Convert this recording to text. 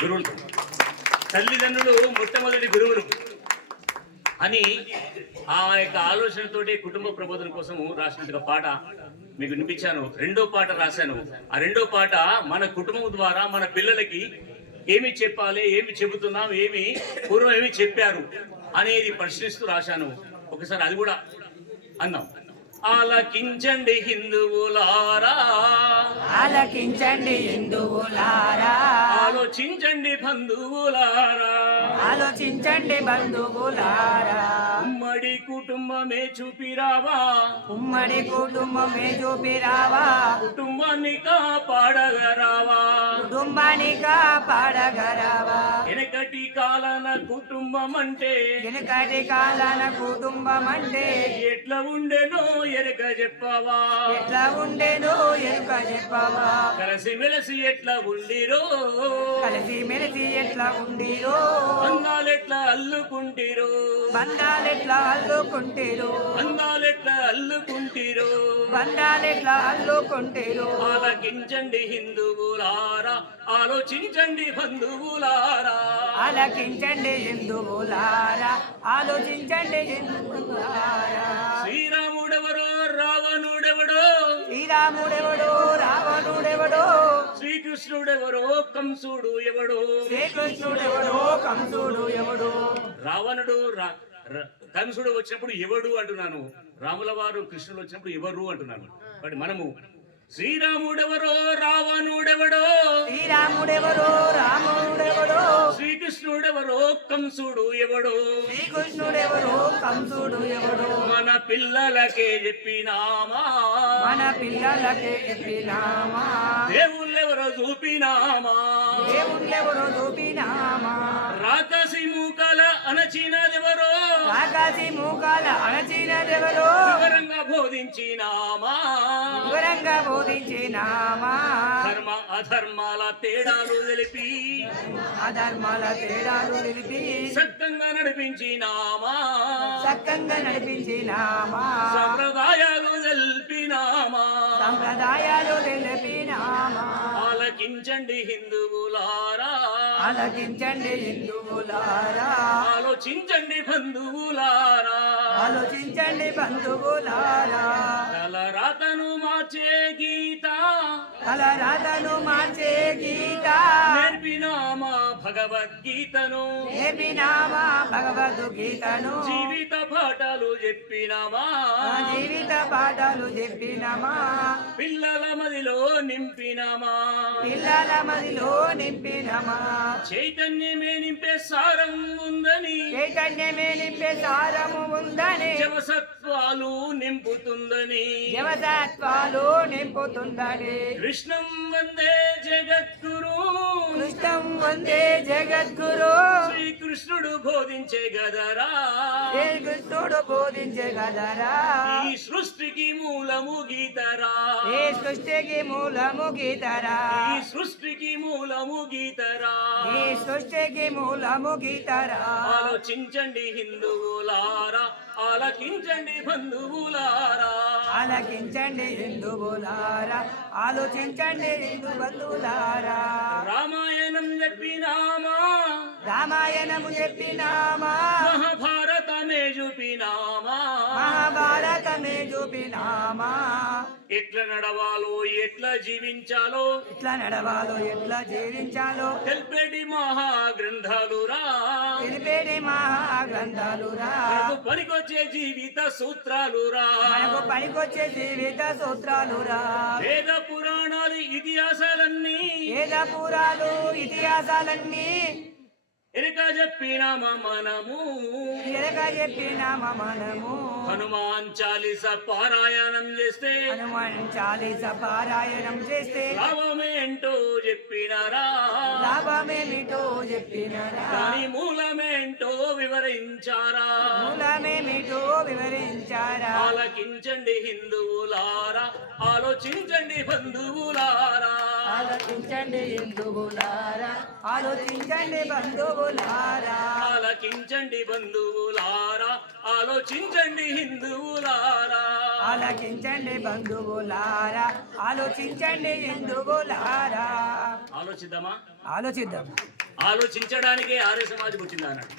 గురువులు, తల్లిదండ్రులు మొట్టమొదటి గురువులు అని ఆ యొక్క ఆలోచనతోటి కుటుంబ ప్రబోధన కోసం రాసినట్టుగా పాట మీకు వినిపించాను. రెండో పాట రాశాను. ఆ రెండో పాట మన కుటుంబం ద్వారా మన పిల్లలకి ఏమి చెప్పాలి, ఏమి చెబుతున్నాం, ఏమి పూర్వం ఏమి చెప్పారు అనేది ప్రశ్నిస్తూ రాశాను. ఒకసారి అది కూడా అన్నాం. ఆలకించండి హిందువులారా, ఆలకించండి హిందువులారా, ఆలోచించండి బంధువులారా, ఆలోచించండి బంధువులారా. ఉమ్మడి కుటుంబమే చూపిరావా, ఉమ్మడి కుటుంబమే చూపిరావా, కుటుంబాన్ని కాపాడగరావా, కుటుంబాన్ని కాపాడగరావా. వెనకటి కాలన కుటుంబం అంటే, వెనుకటి కాలాన కుటుంబం అంటే ఎట్లా ఉండెనో ఎరక చెప్పవా, ఎట్లా ఉండేనో ఎరుక చెప్పవా. కలిసిమెలిసి ఎట్లా ఉండిరో, కలిసి మెలిసి ఎట్లా ఉండిరో, బంధాలెట్లా అల్లుకుంటిరో, బంధాలెట్లా అల్లుకుంటేరో, బంధాలెట్లా అల్లుకుంటిరో. బంధాలెట్లా అల్లుకుంటేరో. ఆలకించండి హిందువులారా, ఆలోచించండి బంధువులారా, ఆలకించండి హిందువులారా, ఆలోచించండి హిందువులారా. శ్రీరాముడెవడో రావణుడెవడో, శ్రీరాముడెవడో రావణుడెవడో, శ్రీకృష్ణుడెవరో కంసుడు ఎవడో. శ్రీకృష్ణుడెవడో కంసుడు ఎవడో. రావణుడు కంసుడు వచ్చినప్పుడు ఎవడు అంటున్నాను, రాముల వారు కృష్ణుడు వచ్చినప్పుడు ఎవరు అంటున్నాను. బట్ మనము శ్రీరాముడెవరో రావణుడెవడో, శ్రీరాముడెవరో రాముడెవడో, శ్రీకృష్ణుడెవరో కంసుడు ఎవడో. శ్రీకృష్ణుడెవరో కంసుడు ఎవడో. మన పిల్లలకే చెప్పినామా, మన పిల్లలకే చెప్పినామా, దేవుళ్ళెవరో చూపినామా, దేవుళ్ళెవరో చూపినామా. రాకసి మూకల అణచినదెవరో, ఆకాశి మూకాల అణచినదెవరో, వివరంగా బోధించినామా, వివరంగా బోధించినామా. ధర్మ అధర్మాల తేడాలు తెలిపి, అధర్మాల తేడాలు తెలిపి, సక్తంగా నడిపించినామా, చక్కంగా నడిపించినామా. సంప్రదాయాలు తెలిపినామా. సంప్రదాయాలు తెలిపినామా. ఆలకించండి హిందువులారా, ఆలకించండి హిందువులారా, ఆలోచించండి బంధువులారా, ఆలోచించండి బంధువులారా. తలరాతను మార్చే గీత, తలరాతను మార్చే గీత, నేర్పినామా భగవద్గీతను, నేర్పినామా భగవద్గీతను, జీవిత పాఠాలు చెప్పినామా, జీవిత పాఠాలు చెప్పినామా. పిల్లల మదిలో నింపినామా, పిల్లల మదిలో నింపినమా. చైతన్యమే నింపే సారం ఉందని, చైతన్యమే నింపే సారము ఉందని, జవసత్వాలు నింపుతుందని, జవసత్వాలు నింపుతుందని. కృష్ణం వందే జగద్గురు, కృష్ణం వందే జగద్గురు, శ్రీకృష్ణుడు బోధించే గదరా, శ్రీకృష్ణుడు బోధించే గదరా. ఈ సృష్టికి మూలము గీతరా, ఈ సృష్టికి మూలము గీతరా, ఈ సృష్టికి మూలము గీతరా. ఈ సృష్టికి మూలము గీతరా. ఆలోచించండి హిందువులారా, ఆలకించండి బంధువులారా, ఆలకించండి హిందువులారా, ఆలోచించండి హిందూ బంధువులారా. రామాయణం చెప్పినామా, రామాయణము చెప్పినామా, మహాభారతమే చూపినామా, మహాభారతమే చూపినామా. ఎట్లా నడవాలో ఎట్లా జీవించాలో, ఎట్లా నడవాలో ఎట్లా జీవించాలో తెల్పేటి మహాగ్రంథాలురా, తెలిపేటి మహాగ్రంథాలురా. మనకు పనికొచ్చే జీవిత సూత్రాలురా, మనకు పనికొచ్చే జీవిత సూత్రాలురా. వేద పురాణాలు ఇతిహాసాలన్నీ, వేద పురాలు ఇతిహాసాలన్నీ ఎరక చెప్పినామా మనము, ఎరగా చెప్పినామా మనము. హనుమాన్ చాలీస పారాయణం చేస్తే, హనుమాన్ చాలీస పారాయణం చేస్తే లాభమేంటో చెప్పినారా, లాభమేమిటో చెప్పినారా. దాని మూలమేంటో వివరించారా. మూలమేమిటో వివరించారా. ఆలకించండి హిందువులారా, ఆలోచించండి బంధువులారా, ఆలోచించండి హిందువులారా, ఆలోచించండి బంధువులారా. ఆలకించండి బంధువులారా, ఆలోచించండి హిందువులారా. ఆలకించండి బంధువులారా, ఆలోచించండి హిందువులారా. ఆలోచిద్దామా? ఆలోచిద్దాం. ఆలోచించడానికే ఆర్య సమాజం పుట్టిందా అన్నాడు.